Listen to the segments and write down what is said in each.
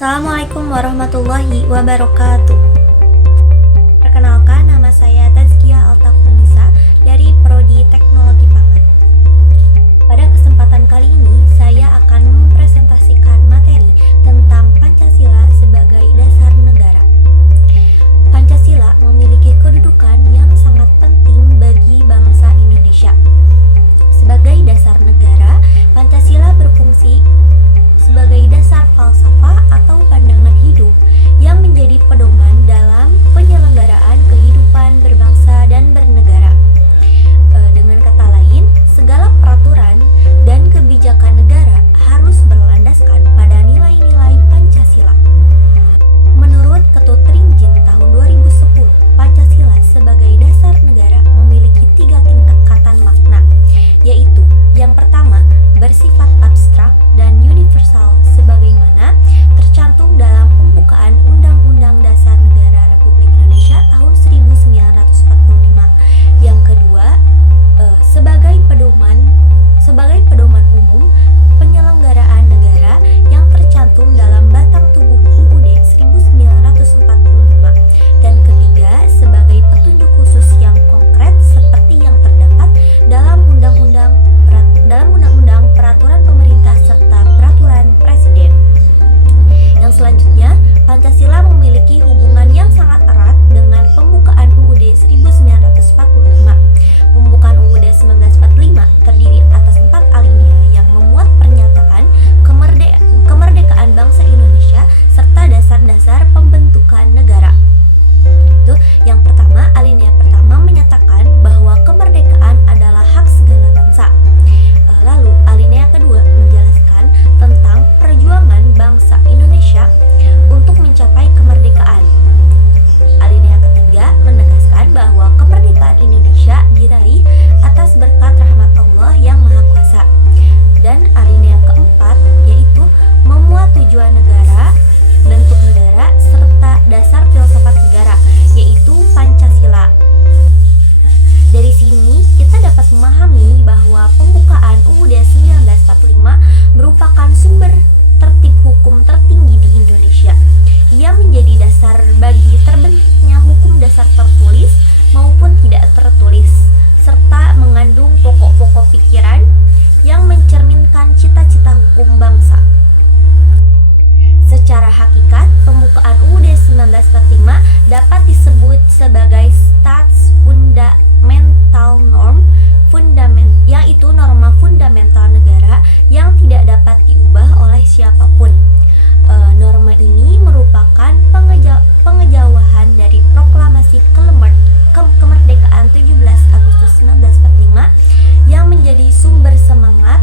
Assalamualaikum warahmatullahi wabarakatuh. Perkenalkan, nama saya Tazkiyah Altafnisa dari Prodi Teknologi Pangan. Pada kesempatan kali ini, saya akan mempresentasikan materi tentang Pancasila sebagai dasar negara. Pancasila memiliki kedudukan yang sangat penting bagi bangsa Indonesia. Sebagai dasar negara, Pancasila berfungsi sebagai dasar falsafah atau pandangan hidup yang menjadi pedoman dalam penyelenggaraan kehidupan berbangsa dan bernegara. Dengan kata lain, segala peraturan dan kebijakan negara harus berlandaskan pada nilai-nilai Pancasila. Menurut Ketut Rinjin tahun 2010, Pancasila sebagai dasar negara memiliki 3 tingkatan makna, yaitu yang pertama, bersifat abstrak dan universal sebagaimana tercantum dalam pembukaan Undang-Undang Dasar Negara Republik Indonesia tahun 1945. Yang kedua, sebagai pedoman umum penyelenggaraan negara yang tercantum dalam batang tubuh UUD 1945. Dan ketiga, sebagai petunjuk khusus yang konkret seperti yang terdapat dalam Undang-Undang Peraturan Pemerintah serta Peraturan Presiden. Yang selanjutnya, Pancasila memiliki hubungan yang sangat erat dengan pembukaan UUD 1945. Pembukaan UUD 1945 terdiri atas 4 alinea yang memuat pernyataan kemerdekaan bangsa Indonesia serta dasar-dasar pembentukan negara. Itu yang pertama, alinea pertama menyatakan bahwa kemerdekaan adalah hak segala bangsa. Lalu alinea kedua menjelaskan tentang perjuangan bangsa Indonesia untuk mencapai kemerdekaan. Alinea ketiga menegaskan bahwa kemerdekaan Indonesia diraih atas berkat rahmat Allah yang Maha Kuasa. Dan alinea keempat yaitu memuat tujuan negara, bentuk negara, serta dasar filsafat negara, yaitu Pancasila. Dari sini kita dapat memahami bahwa pembukaan UUD 1945 merupakan sumber tertib hukum tertinggi di Indonesia. Ia menjadi dasar bagi terbentuknya hukum dasar tertulis maupun tidak tertulis, serta mengandung pokok-pokok pikiran yang mencerminkan cita-cita hukum bangsa. Secara hakikat, pembukaan UUD 1945 dapat disebut sebagai Stats Fundamental Norm yaitu norma fundamental negara yang tidak dapat diubah oleh siapapun. Norma ini merupakan pengejawahan dari proklamasi kemerdekaan 17 Agustus 1945 yang menjadi sumber semangat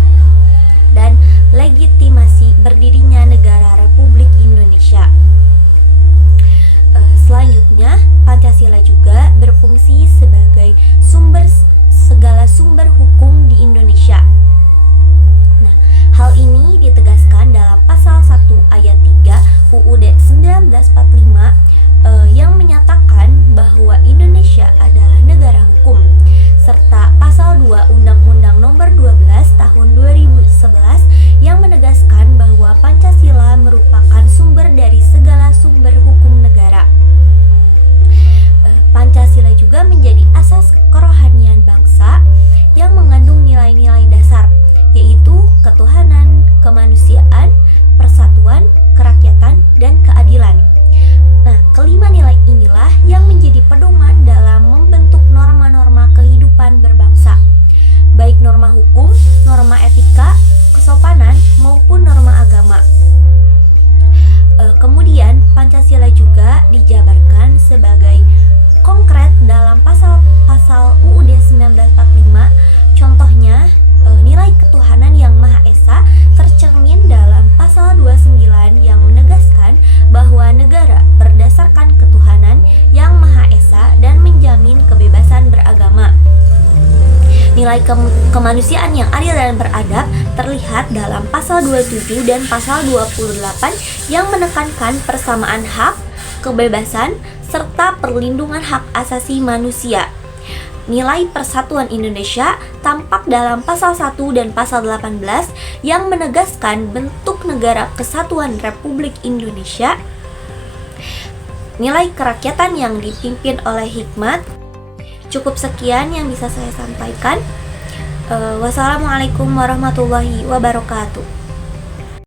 dan legitimasi berdirinya negara Republik Indonesia. Selanjutnya, Pancasila juga berfungsi sebagai segala sumber hukum di Indonesia. Nah, hal ini ditegaskan dalam pasal 1 ayat 3 UUD 1945 yang menyatakan bahwa Indonesia adalah negara hukum, serta pasal 2 Undang-Undang Nomor 12 Tahun 2011 yang menegaskan bahwa Pancasila merupakan sumber dari segala sumber hukum negara. Pancasila juga menjadi asas kerohanian bangsa yang mengandung nilai-nilai dasar, yaitu ketuhanan, kemanusiaan, persatuan, kerakyatan, dan keadilan. Nah, kelima nilai inilah yang menjadi pedoman dalam membentuk norma-norma kehidupan berbangsa, baik norma hukum, norma etika, kesopanan, maupun norma agama. Kemudian, Pancasila juga dijabarkan sebagai konkret dalam pasal-pasal UUD 1945. Contohnya, nilai ketuhanan yang Maha Esa tercermin dalam pasal 29 yang menegaskan bahwa negara berdasarkan ketuhanan yang Maha Esa dan menjamin kebebasan beragama. Nilai kemanusiaan yang adil dan beradab terlihat dalam pasal 27 dan pasal 28 yang menekankan persamaan hak, kebebasan, serta perlindungan hak asasi manusia. Nilai persatuan Indonesia tampak dalam pasal 1 dan pasal 18 yang menegaskan bentuk negara kesatuan Republik Indonesia. Nilai kerakyatan yang dipimpin oleh hikmat. Cukup sekian yang bisa saya sampaikan. Wassalamualaikum warahmatullahi wabarakatuh.